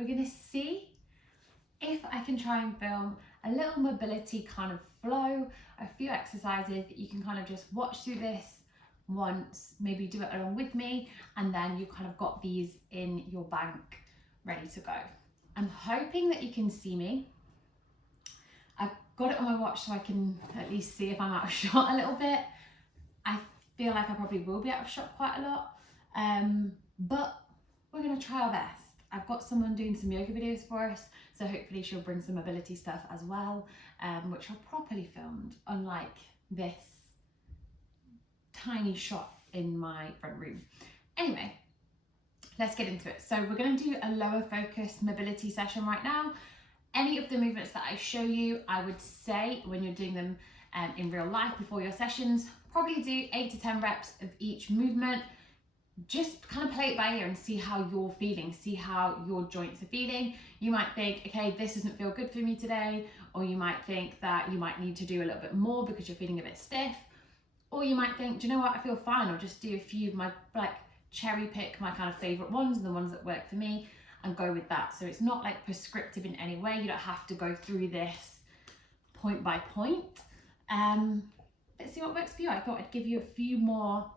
we're going to see if I can try and film a little mobility kind of flow, a few exercises that you can kind of just watch through this once, maybe do it along with me, and then you've kind of got these in your bank ready to go. I'm hoping that you can see me. I've got it on my watch so I can at least see if I'm out of shot a little bit. I feel like I probably will be out of shot quite a lot, but we're going to try our best. I've got someone doing some yoga videos for us, so hopefully she'll bring some mobility stuff as well, which are properly filmed, unlike this tiny shot in my front room. Anyway, let's get into it. So we're going to do a lower focus mobility session right now. Any of the movements that I show you, I would say when you're doing them in real life before your sessions, probably do 8 to 10 reps of each movement. Just kind of play it by ear and see how you're feeling, see how your joints are feeling. You might think, okay, this doesn't feel good for me today, or you might think that you might need to do a little bit more because you're feeling a bit stiff, or you might think, do you know what, I feel fine, I'll just do a few of my, like, cherry pick my kind of favorite ones and the ones that work for me and go with that. So it's not like prescriptive in any way. You don't have to go through this point by point. Let's see what works for you. I thought I'd give you a few more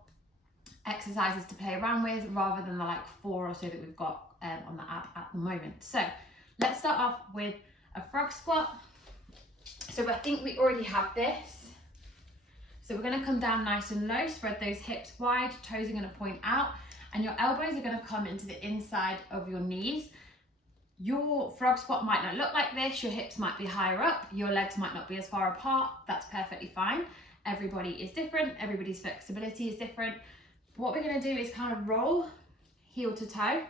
exercises to play around with rather than the like 4 or so that we've got on the app at the moment. So let's start off with a frog squat. So I think we already have this. So we're going to come down nice and low, spread those hips wide, toes are going to point out, and your elbows are going to come into the inside of your knees. Your frog squat might not look like this, your hips might be higher up, your legs might not be as far apart. That's perfectly fine. Everybody is different, everybody's flexibility is different. What we're going to do is kind of roll heel to toe,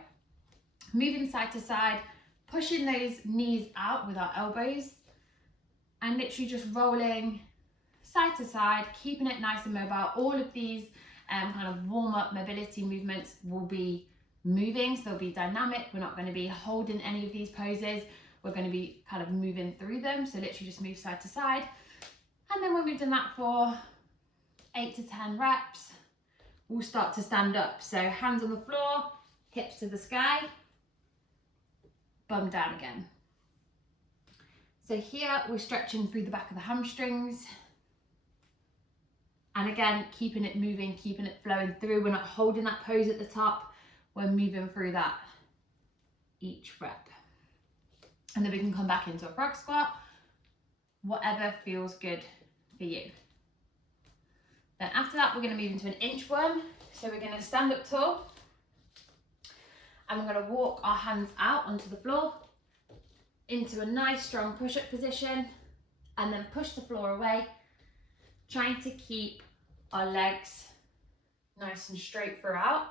moving side to side, pushing those knees out with our elbows, and literally just rolling side to side, keeping it nice and mobile. All of these kind of warm-up mobility movements will be moving, so they'll be dynamic. We're not going to be holding any of these poses. We're going to be kind of moving through them, so literally just move side to side. And then when we've done that for 8 to 10 reps, we'll start to stand up. So hands on the floor, hips to the sky, bum down again. So here we're stretching through the back of the hamstrings. And again, keeping it moving, keeping it flowing through. We're not holding that pose at the top. We're moving through that each rep. And then we can come back into a frog squat, whatever feels good for you. Then after that, we're going to move into an inchworm. So we're going to stand up tall, and we're going to walk our hands out onto the floor into a nice strong push-up position, and then push the floor away, trying to keep our legs nice and straight throughout.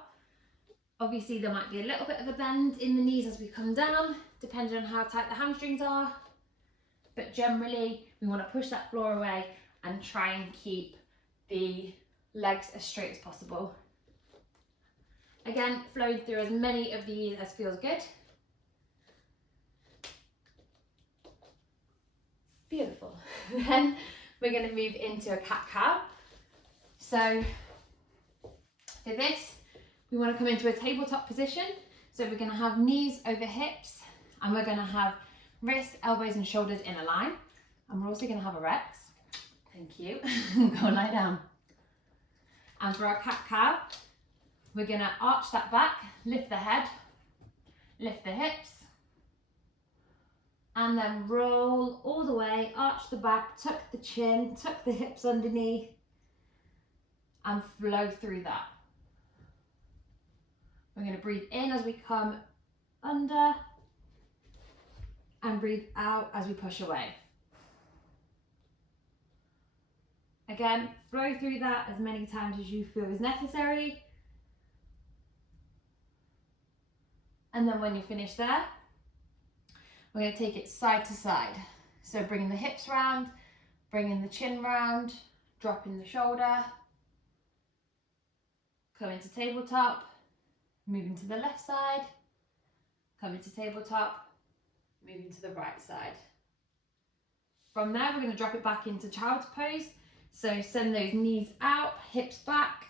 Obviously there might be a little bit of a bend in the knees as we come down, depending on how tight the hamstrings are, but generally we want to push that floor away and try and keep the legs as straight as possible. Again, flowing through as many of these as feels good. Beautiful. Then we're going to move into a cat-cow. So for this, we want to come into a tabletop position. So we're going to have knees over hips, and we're going to have wrists, elbows and shoulders in a line. And we're also going to have a rex. Thank you. Go lie down. And for our cat-cow, we're going to arch that back, lift the head, lift the hips, and then roll all the way, arch the back, tuck the chin, tuck the hips underneath, and flow through that. We're going to breathe in as we come under, and breathe out as we push away. Again, flow through that as many times as you feel is necessary. And then when you're finished there, we're going to take it side to side. So bringing the hips round, bringing the chin round, dropping the shoulder, coming to tabletop, moving to the left side, coming to tabletop, moving to the right side. From there, we're going to drop it back into child's pose. So send those knees out, hips back,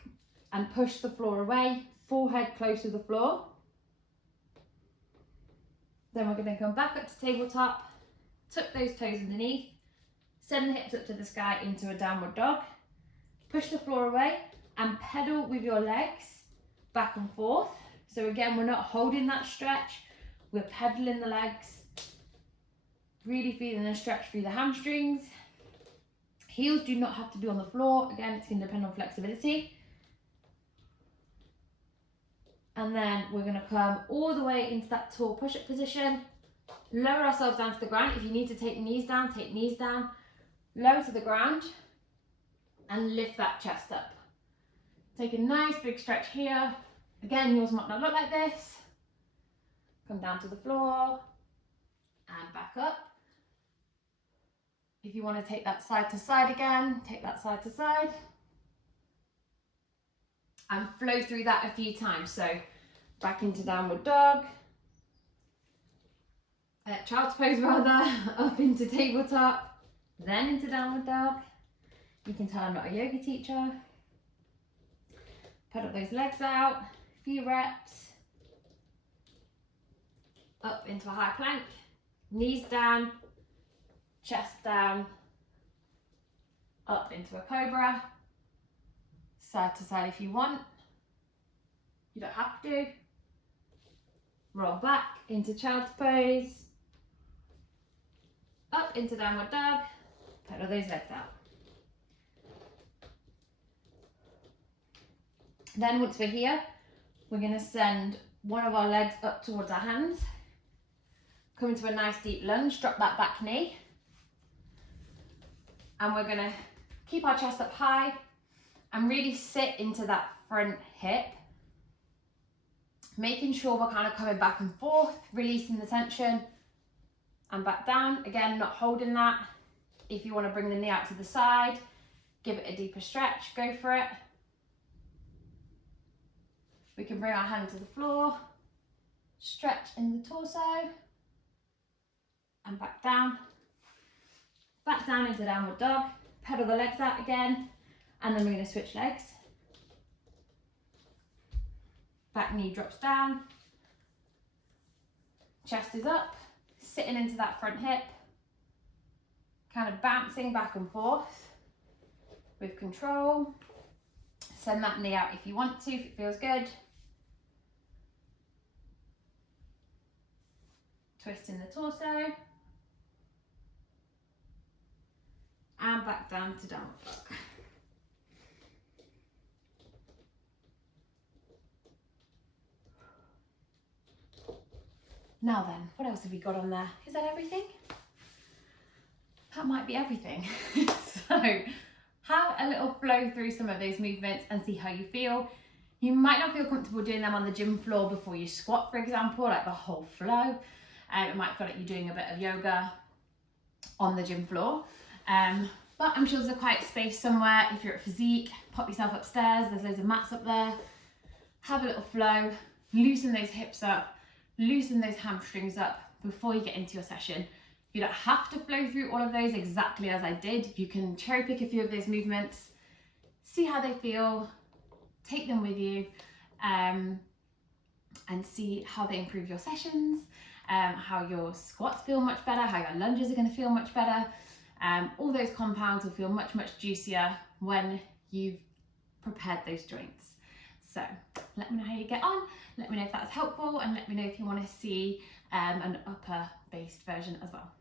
and push the floor away, forehead close to the floor. Then we're going to come back up to tabletop, tuck those toes underneath, send the hips up to the sky into a downward dog, push the floor away and pedal with your legs back and forth. So again, we're not holding that stretch, we're pedaling the legs, really feeling a stretch through the hamstrings. Heels do not have to be on the floor. Again, it's going to depend on flexibility. And then we're going to come all the way into that tall push-up position. Lower ourselves down to the ground. If you need to take knees down, take knees down. Lower to the ground and lift that chest up. Take a nice big stretch here. Again, yours might not look like this. Come down to the floor and back up. If you want to take that side to side again, take that side to side. And flow through that a few times. So back into downward dog. Child's pose rather, up into tabletop, then into downward dog. You can tell I'm not a yoga teacher. Pedal those legs out, a few reps. Up into a high plank, knees down, chest down, up into a cobra. Side to side if you want. You don't have to. Roll back into child's pose. Up into downward dog. Pedal those legs out. Then once we're here, we're going to send one of our legs up towards our hands. Come into a nice deep lunge, drop that back knee. And we're going to keep our chest up high and really sit into that front hip. Making sure we're kind of coming back and forth, releasing the tension and back down. Again, not holding that. If you want to bring the knee out to the side, give it a deeper stretch, go for it. We can bring our hand to the floor, stretch in the torso, and back down into downward dog. Pedal the legs out again, and then we're going to switch legs. Back knee drops down, chest is up, sitting into that front hip, kind of bouncing back and forth with control. Send that knee out if you want to, if it feels good. Twisting the torso. And back down to downward dog. Now then, what else have we got on there? Is that everything? That might be everything. So have a little flow through some of those movements and see how you feel. You might not feel comfortable doing them on the gym floor before you squat, for example, like the whole flow. It might feel like you're doing a bit of yoga on the gym floor. But I'm sure there's a quiet space somewhere. If you're at Physique, pop yourself upstairs. There's loads of mats up there. Have a little flow, loosen those hips up, loosen those hamstrings up before you get into your session. You don't have to flow through all of those exactly as I did. You can cherry pick a few of those movements, see how they feel, take them with you, and see how they improve your sessions, how your squats feel much better, how your lunges are going to feel much better. All those compounds will feel much, much juicier when you've prepared those joints. So let me know how you get on, let me know if that's helpful, and let me know if you want to see an upper based version as well.